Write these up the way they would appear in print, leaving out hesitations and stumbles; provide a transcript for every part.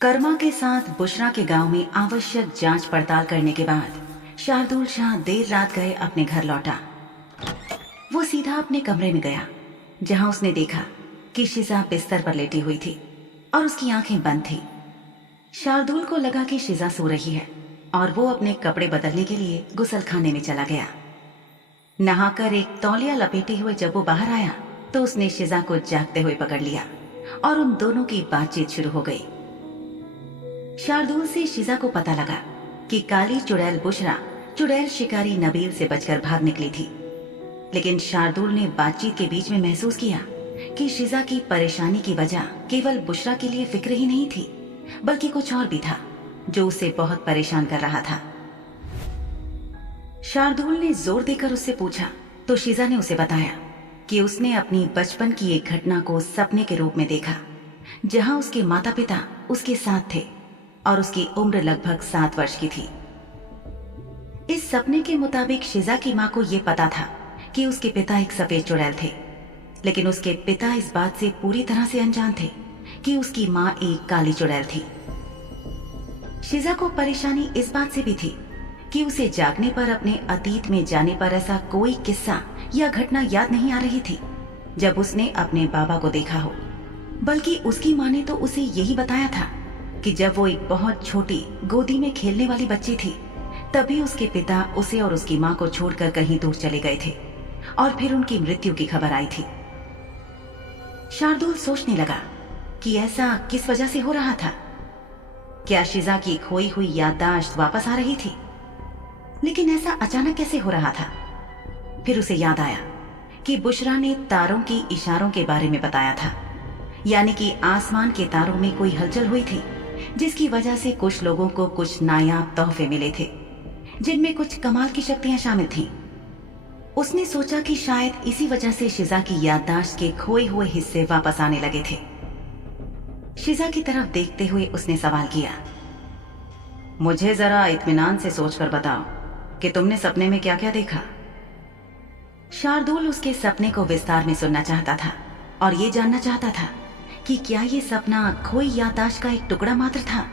कर्मा के साथ बुशरा के गांव में आवश्यक जांच पड़ताल करने के बाद शार्दुल शाह देर रात गए अपने घर लौटा। वो सीधा अपने कमरे में गया, जहां उसने देखा कि शिजा बिस्तर पर लेटी हुई थी और उसकी आंखें बंद थी। शार्दुल को लगा कि शिजा सो रही है और वो अपने कपड़े बदलने के लिए गुसलखाने में चला गया। नहाकर एक तौलिया लपेटे हुए जब वो बाहर आया तो उसने शिजा को जागते हुए पकड़ लिया और उन दोनों की बातचीत शुरू हो गई। शार्दुल से शिजा को पता लगा कि काली चुड़ैल बुशरा चुड़ैल शिकारी नबील से बचकर भाग निकली थी, लेकिन शार्दुल ने बातचीत के बीच में महसूस किया कि शिजा की परेशानी की वजह केवल बुशरा के लिए फिक्र ही नहीं थी, बल्कि कुछ और भी था जो उसे बहुत परेशान कर रहा था। शार्दुल ने जोर देकर उससे पूछा तो शिजा ने उसे बताया कि उसने अपनी बचपन की एक घटना को सपने के रूप में देखा, जहां उसके माता पिता उसके साथ थे और उसकी उम्र लगभग 7 वर्ष की थी। इस सपने के मुताबिक शिजा की मां को यह पता था कि उसके पिता एक सफेद चुड़ैल थे, लेकिन उसके पिता इस बात से पूरी तरह से अनजान थे कि उसकी मां एक काली चुड़ैल थी। शिजा को परेशानी इस बात से भी थी कि उसे जागने पर अपने अतीत में जाने पर ऐसा कोई किस्सा या घटना याद नहीं आ रही थी जब उसने अपने बाबा को देखा हो, बल्कि उसकी मां ने तो उसे यही बताया था कि जब वो एक बहुत छोटी गोदी में खेलने वाली बच्ची थी, तभी उसके पिता उसे और उसकी मां को छोड़कर कहीं दूर चले गए थे और फिर उनकी मृत्यु की खबर आई थी। शार्दुल सोचने लगा कि ऐसा किस वजह से हो रहा था। क्या शिजा की खोई हुई याददाश्त वापस आ रही थी? लेकिन ऐसा अचानक कैसे हो रहा था? फिर उसे याद आया कि बुशरा ने तारों की इशारों के बारे में बताया था, यानी कि आसमान के तारों में कोई हलचल हुई थी जिसकी वजह से कुछ लोगों को कुछ नायाब तोहफे मिले थे, जिनमें कुछ कमाल की शक्तियां शामिल थीं। उसने सोचा कि शायद इसी वजह से शिजा की याददाश्त के खोए हुए हिस्से वापस आने लगे थे। शिजा की तरफ देखते हुए उसने सवाल किया, मुझे जरा इत्मीनान से सोचकर बताओ कि तुमने सपने में क्या क्या देखा। शार्दुल उसके सपने को विस्तार में सुनना चाहता था और ये जानना चाहता था कि क्या ये सपना खोई याददाश्त का एक टुकड़ा मात्र था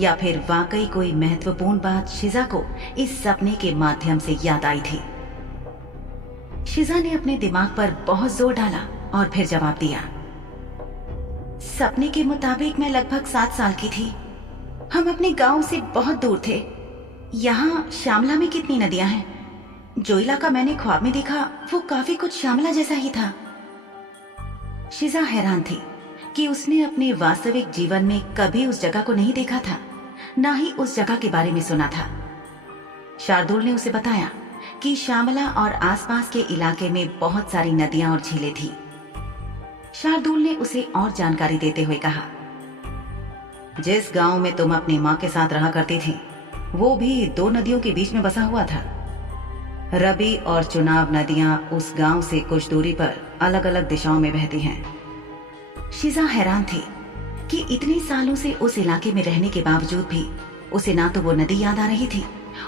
या फिर वाकई कोई महत्वपूर्ण बात शिजा को इस सपने के माध्यम से याद आई थी। शिजा ने अपने दिमाग पर बहुत जोर डाला और फिर जवाब दिया, सपने के मुताबिक मैं लगभग 7 साल की थी। हम अपने गांव से बहुत दूर थे। यहाँ श्यामला में कितनी नदियां हैं। जो इलाका मैंने ख्वाब में देखा वो काफी कुछ श्यामला जैसा ही था। शिजा हैरान थी कि उसने अपने वास्तविक जीवन में कभी उस जगह को नहीं देखा था, ना ही उस जगह के बारे में सुना था। शार्दुल ने उसे बताया कि श्यामला और आसपास के इलाके में बहुत सारी नदियां और झीलें थी। शार्दुल ने उसे और जानकारी देते हुए कहा, जिस गांव में तुम अपनी मां के साथ रहा करती थी वो भी 2 नदियों के बीच में बसा हुआ था। रबी और चुनाव नदियां उस गांव से कुछ दूरी पर अलग अलग दिशाओं में बहती हैं। शिजा हैरान थी कि इतने सालों से उस इलाके में रहने के बावजूद भी उसे ना तो वो नदी याद आ रही थी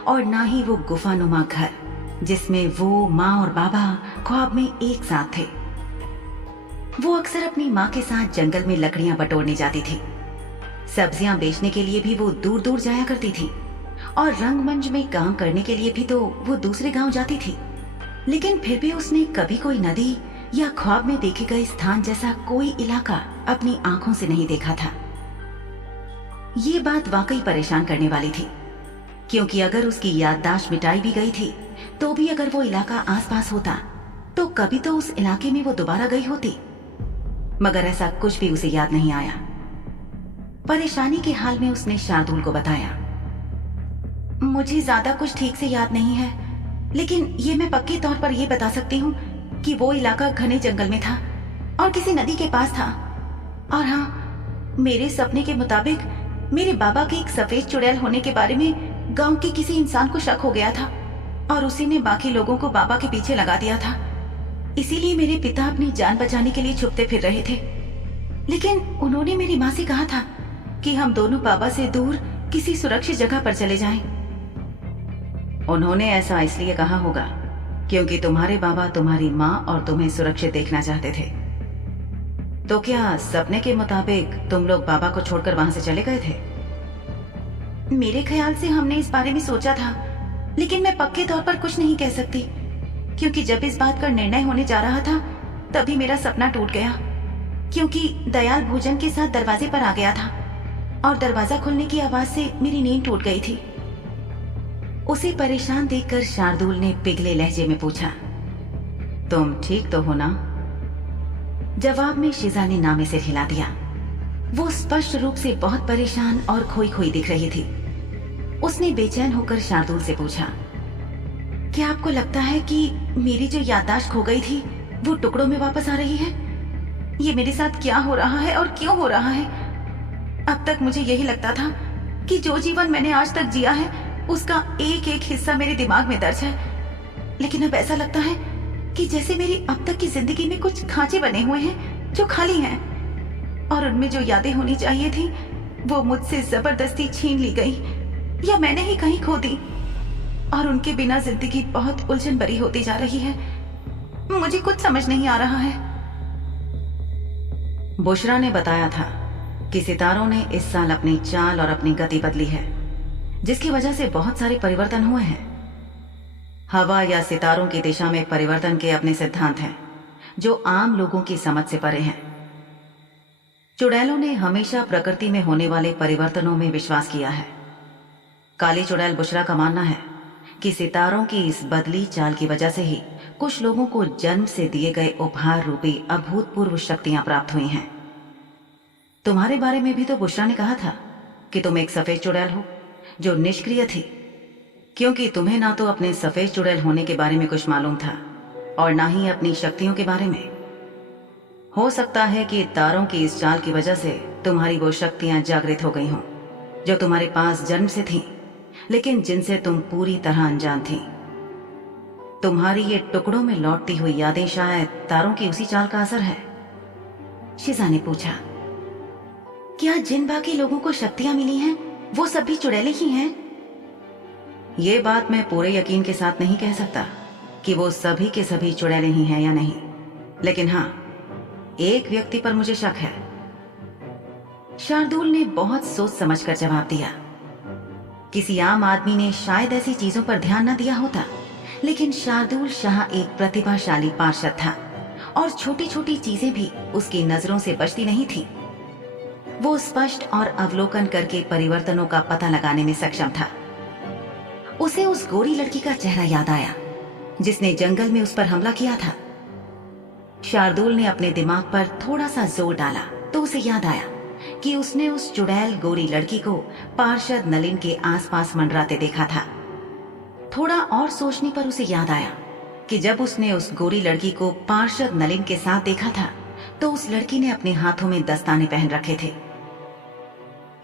और ना ही वो गुफानुमा घर जिसमें वो माँ और बाबा ख्वाब में एक साथ थे। वो अक्सर अपनी माँ के साथ जंगल में लकड़ियां बटोरने जाती थी। सब्जियां बेचने के लिए भी वो दूर दूर जाया करती थी और रंगमंच में काम करने के लिए भी तो वो दूसरे गांव जाती थी, लेकिन फिर भी उसने कभी कोई नदी या ख्वाब में देखे गए स्थान जैसा कोई इलाका अपनी आंखों से नहीं देखा था। ये बात वाकई परेशान करने वाली थी, क्योंकि अगर उसकी याददाश्त मिटाई भी गई थी तो भी अगर वो इलाका आसपास होता तो कभी तो उस इलाके में वो दोबारा गई होती, मगर ऐसा कुछ भी उसे याद नहीं आया। परेशानी के हाल में उसने शार्दुल को बताया, मुझे ज्यादा कुछ ठीक से याद नहीं है, लेकिन ये मैं पक्के तौर पर यह बता सकती हूँ कि वो इलाका घने जंगल में था और किसी नदी के पास था। और हाँ, मेरे सपने के मुताबिक मेरे बाबा के एक सफेद चुड़ैल होने के बारे में गांव के किसी इंसान को शक हो गया था और उसी ने बाकी लोगों को बाबा के पीछे लगा दिया था। इसीलिए मेरे पिता अपनी जान बचाने के लिए छुपते फिर रहे थे, लेकिन उन्होंने मेरी माँ से कहा था कि हम दोनों बाबा से दूर किसी सुरक्षित जगह पर चले जाएं। उन्होंने ऐसा इसलिए कहा होगा क्योंकि तुम्हारे बाबा तुम्हारी माँ और तुम्हें सुरक्षित देखना चाहते थे। तो क्या सपने के मुताबिक तुम लोग बाबा को छोड़कर वहां से चले गए थे? मेरे ख्याल से हमने इस बारे में सोचा था, लेकिन मैं पक्के तौर पर कुछ नहीं कह सकती, क्योंकि जब इस बात का निर्णय होने जा रहा था तभी मेरा सपना टूट गया, क्योंकि दयाल भोजन के साथ दरवाजे पर आ गया था और दरवाजा खुलने की आवाज से मेरी नींद टूट गई थी। उसे परेशान देखकर शार्दुल ने पिघले लहजे में पूछा, तुम ठीक तो हो ना? जवाब में शिजा ने नामे सिर हिला दिया। वो स्पष्ट रूप से बहुत परेशान और खोई खोई दिख रही थी। उसने बेचैन होकर शार्दुल से पूछा, क्या आपको लगता है कि मेरी जो याददाश्त खो गई थी वो टुकड़ों में वापस आ रही है? ये मेरे साथ क्या हो रहा है और क्यों हो रहा है? अब तक मुझे यही लगता था कि जो जीवन मैंने आज तक जिया है उसका एक एक हिस्सा मेरे दिमाग में दर्ज है, लेकिन अब ऐसा लगता है कि जैसे मेरी अब तक की जिंदगी में कुछ खांचे बने हुए हैं जो खाली हैं, और उनमें जो यादें होनी चाहिए थी वो मुझसे जबरदस्ती छीन ली गई या मैंने ही कहीं खो दी, और उनके बिना जिंदगी बहुत उलझन भरी होती जा रही है। मुझे कुछ समझ नहीं आ रहा है। बुशरा ने बताया था कि सितारों ने इस साल अपनी चाल और अपनी गति बदली है, जिसकी वजह से बहुत सारे परिवर्तन हुए हैं। हवा या सितारों की दिशा में परिवर्तन के अपने सिद्धांत हैं जो आम लोगों की समझ से परे हैं। चुड़ैलों ने हमेशा प्रकृति में होने वाले परिवर्तनों में विश्वास किया है। काली चुड़ैल बुशरा का मानना है कि सितारों की इस बदली चाल की वजह से ही कुछ लोगों को जन्म से दिए गए उपहार रूपी अभूतपूर्व शक्तियां प्राप्त हुई हैं। तुम्हारे बारे में भी तो बुशरा ने कहा था कि तुम एक सफेद चुड़ैल हो जो निष्क्रिय थी, क्योंकि तुम्हें ना तो अपने सफेद चुड़ैल होने के बारे में कुछ मालूम था और ना ही अपनी शक्तियों के बारे में। हो सकता है कि तारों की इस चाल की वजह से तुम्हारी वो शक्तियां जागृत हो गई हों जो तुम्हारे पास जन्म से थीं, लेकिन जिनसे तुम पूरी तरह अनजान थी। तुम्हारी ये टुकड़ों में लौटती हुई यादें शायद तारों की उसी चाल का असर है। शिजा ने पूछा, क्या जिन बाकी लोगों को शक्तियां मिली हैं वो सभी चुड़ैले ही हैं? ये बात मैं पूरे यकीन के साथ नहीं कह सकता कि वो सभी के सभी चुड़ैले ही हैं या नहीं, लेकिन हाँ, एक व्यक्ति पर मुझे शक है। शार्दुल ने बहुत सोच समझकर जवाब दिया। किसी आम आदमी ने शायद ऐसी चीजों पर ध्यान न दिया होता, लेकिन शार्दुल शाह एक प्रतिभाशाली पार्षद था और छोटी छोटी चीजें भी उसकी नजरों से बचती नहीं थी। वो स्पष्ट और अवलोकन करके परिवर्तनों का पता लगाने में सक्षम था। उसे उस गोरी लड़की का चेहरा याद आया जिसने जंगल में उस पर हमला किया था। शार्दुल ने अपने दिमाग पर थोड़ा सा जोर डाला तो उसे याद आया कि उसने उस चुड़ैल गोरी लड़की को पार्षद नलिन के आसपास मंडराते देखा था। थोड़ा और सोचने पर उसे याद आया कि जब उसने उस गोरी लड़की को पार्षद नलिन के साथ देखा था तो उस लड़की ने अपने हाथों में दस्ताने पहन रखे थे।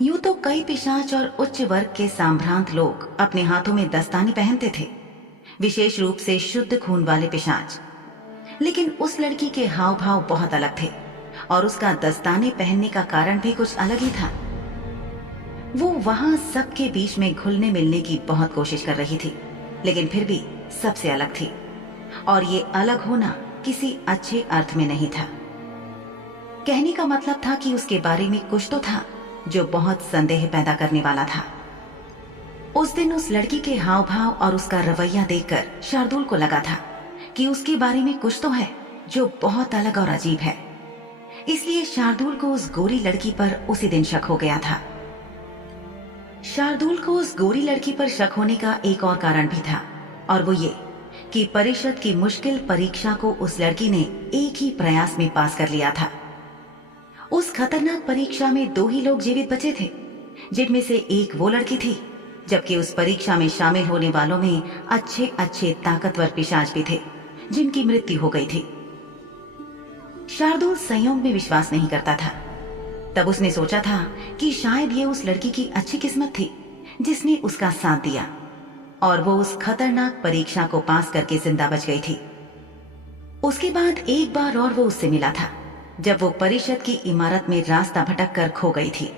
यूं तो कई पिशाच और उच्च वर्ग के सांभ्रांत लोग अपने हाथों में दस्ताने पहनते थे, विशेष रूप से शुद्ध खून वाले पिशाच, लेकिन उस लड़की के हाव भाव बहुत अलग थे और उसका दस्ताने पहनने का कारण भी कुछ अलग ही था। वो वहां सबके बीच में घुलने मिलने की बहुत कोशिश कर रही थी, लेकिन फिर भी सबसे अलग थी, और ये अलग होना किसी अच्छे अर्थ में नहीं था। कहने का मतलब था कि उसके बारे में कुछ तो था जो बहुत संदेह पैदा करने वाला था। उस दिन उस लड़की के हाव भाव और उसका रवैया देखकर शार्दुल को लगा था कि उसके बारे में कुछ तो है जो बहुत अलग और अजीब है। इसलिए शार्दुल को उस गोरी लड़की पर उसी दिन शक हो गया था। शार्दुल को उस गोरी लड़की पर शक होने का एक और कारण भी था, और वो ये कि परिषद की मुश्किल परीक्षा को उस लड़की ने एक ही प्रयास में पास कर लिया था। उस खतरनाक परीक्षा में 2 ही लोग जीवित बचे थे, जिनमें से एक वो लड़की थी, जबकि उस परीक्षा में शामिल होने वालों में अच्छे अच्छे ताकतवर पिशाच भी थे जिनकी मृत्यु हो गई थी। शार्दुल संयोग में विश्वास नहीं करता था। तब उसने सोचा था कि शायद ये उस लड़की की अच्छी किस्मत थी जिसने उसका साथ दिया और वो उस खतरनाक परीक्षा को पास करके जिंदा बच गई थी। उसके बाद एक बार और वो उससे मिला था जब वो परिषद की इमारत में रास्ता भटक कर खो गई थी।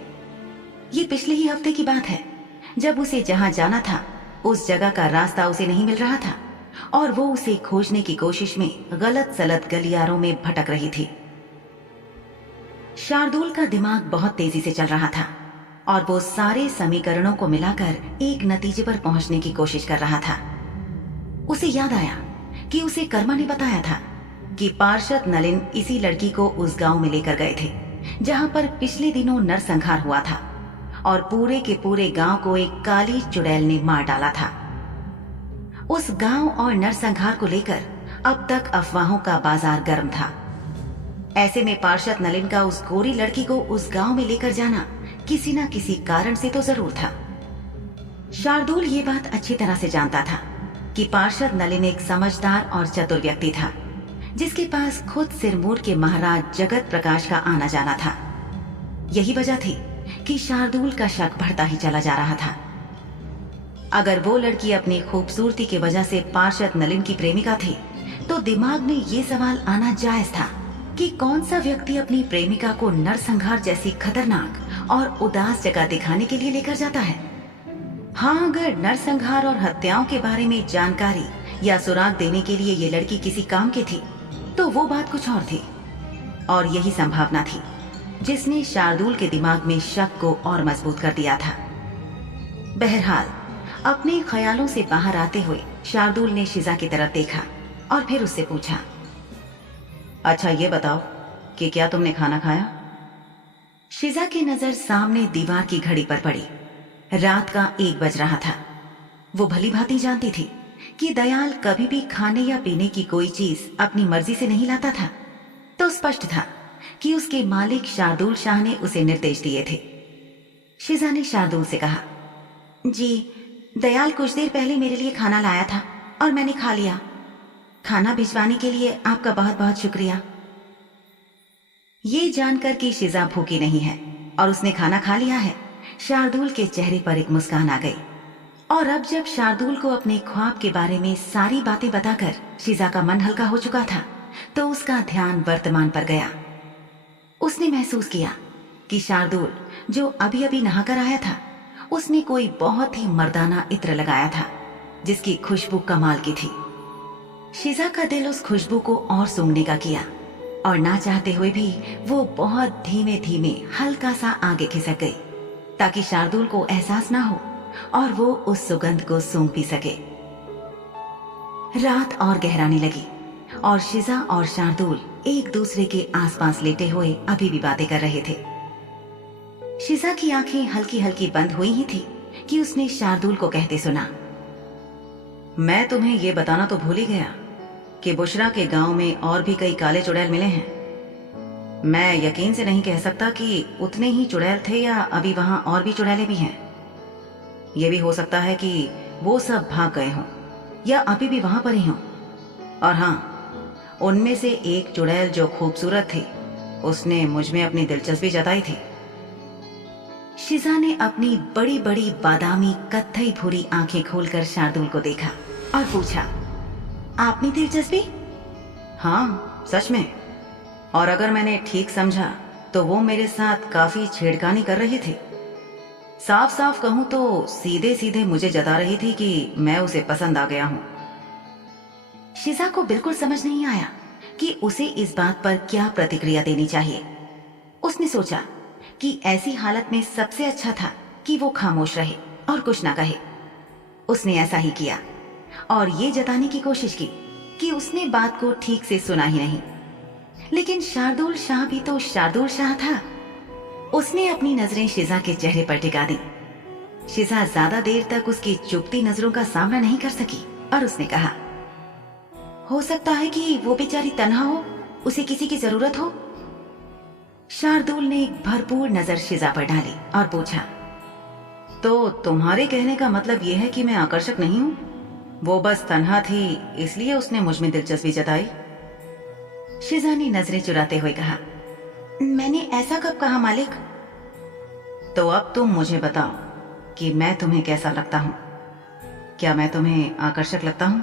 ये पिछले ही हफ्ते की बात है, जब उसे जहां जाना था उस जगह का रास्ता उसे नहीं मिल रहा था और वो उसे खोजने की कोशिश में गलत सलत गलियारों में भटक रही थी। शार्दुल का दिमाग बहुत तेजी से चल रहा था और वो सारे समीकरणों को मिलाकर एक नतीजे पर पहुंचने की कोशिश कर रहा था। उसे याद आया कि उसे कर्मा ने बताया था कि पार्षद नलिन इसी लड़की को उस गांव में लेकर गए थे जहां पर पिछले दिनों नरसंहार हुआ था और पूरे के पूरे गांव को एक काली चुड़ैल ने मार डाला था। उस गांव और नरसंहार को लेकर अब तक अफवाहों का बाजार गर्म था। ऐसे में पार्षद नलिन का उस गोरी लड़की को उस गांव में लेकर जाना किसी न किसी कारण से तो जरूर था। शार्दुल ये बात अच्छी तरह से जानता था कि पार्षद नलिन एक समझदार और चतुर व्यक्ति था जिसके पास खुद सिरमौर के महाराज जगत प्रकाश का आना जाना था। यही वजह थी कि शार्दुल का शक बढ़ता ही चला जा रहा था। अगर वो लड़की अपनी खूबसूरती की वजह से पार्षद नलिन की प्रेमिका थी तो दिमाग में ये सवाल आना जायज था कि कौन सा व्यक्ति अपनी प्रेमिका को नरसंहार जैसी खतरनाक और उदास जगह दिखाने के लिए लेकर जाता है। हाँ, अगर नरसंहार और हत्याओं के बारे में जानकारी या सुराग देने के लिए ये लड़की किसी काम की थी तो वो बात कुछ और थी। और यही संभावना थी जिसने शार्दुल के दिमाग में शक को और मजबूत कर दिया था। बहरहाल अपने ख्यालों से बाहर आते हुए शार्दुल ने शिजा की तरफ देखा और फिर उससे पूछा, अच्छा ये बताओ कि क्या तुमने खाना खाया? शिजा की नजर सामने दीवार की घड़ी पर पड़ी। रात का 1 बज रहा था। वो भली भांति जानती थी कि दयाल कभी भी खाने या पीने की कोई चीज अपनी मर्जी से नहीं लाता था, तो स्पष्ट था कि उसके मालिक शार्दुल शाह ने उसे निर्देश दिए थे। शिजा ने शार्दुल से कहा, जी दयाल कुछ देर पहले मेरे लिए खाना लाया था और मैंने खा लिया। खाना भिजवाने के लिए आपका बहुत बहुत शुक्रिया। ये जानकर कि शिजा भूखी नहीं है और उसने खाना खा लिया है, शार्दुल के चेहरे पर एक मुस्कान आ गई। और अब जब शार्दुल को अपने ख्वाब के बारे में सारी बातें बताकर शिजा का मन हल्का हो चुका था तो उसका ध्यान वर्तमान पर गया। उसने महसूस किया कि शार्दुल जो अभी अभी नहाकर आया था उसने कोई बहुत ही मर्दाना इत्र लगाया था जिसकी खुशबू कमाल की थी। शिजा का दिल उस खुशबू को और सूंघने का किया और ना चाहते हुए भी वो बहुत धीमे धीमे हल्का सा आगे खिसक गई ताकि शार्दुल को एहसास ना हो और वो उस सुगंध को सूंघ भी सके। रात और गहराने लगी और शिजा और शार्दुल एक दूसरे के आसपास लेटे हुए अभी भी बातें कर रहे थे। शिजा की आंखें हल्की हल्की बंद हुई ही थी कि उसने शार्दुल को कहते सुना, मैं तुम्हें ये बताना तो भूल ही गया कि बुशरा के गांव में और भी कई काले चुड़ैल मिले हैं। मैं यकीन से नहीं कह सकता कि उतने ही चुड़ैल थे या अभी वहां और भी चुड़ैलें भी हैं। यह भी हो सकता है कि वो सब भाग गए हों या अभी भी वहां पर ही हों। और हाँ, उनमें से एक चुड़ैल जो खूबसूरत थी उसने मुझ में अपनी दिलचस्पी जताई थी। शिजा ने अपनी बड़ी बड़ी बादामी कत्थई भूरी आंखें खोलकर शार्दुल को देखा और पूछा, आपने दिलचस्पी? हाँ, सच में। और अगर मैंने ठीक समझा तो वो मेरे साथ काफी छेड़खानी कर रही थी। साफ साफ कहूं तो सीधे सीधे मुझे जता रही थी कि मैं उसे पसंद आ गया हूं। शिजा को बिल्कुल समझ नहीं आया कि उसे इस बात पर क्या प्रतिक्रिया देनी चाहिए। उसने सोचा कि ऐसी हालत में सबसे अच्छा था कि वो खामोश रहे और कुछ ना कहे। उसने ऐसा ही किया और ये जताने की कोशिश की कि उसने बात को ठीक से सुना ही नहीं। लेकिन शार्दुल शाह भी तो शार्दुल शाह था। उसने अपनी नजरें शिजा के चेहरे पर टिका दी। शिजा ज्यादा देर तक उसकी चुभती नजरों का सामना नहीं कर सकी और उसने कहा, हो सकता है कि वो बेचारी तन्हा हो, उसे किसी की जरूरत हो। शार्दुल ने एक भरपूर नजर शिजा पर डाली और पूछा, तो तुम्हारे कहने का मतलब यह है कि मैं आकर्षक नहीं हूं? वो बस तन्हा थी इसलिए उसने मुझ में दिलचस्पी जताई। शिजा ने नजरें चुराते हुए कहा, मैंने ऐसा कब कहा मालिक? तो अब तुम मुझे बताओ कि मैं तुम्हें कैसा लगता हूं? क्या मैं तुम्हें आकर्षक लगता हूं?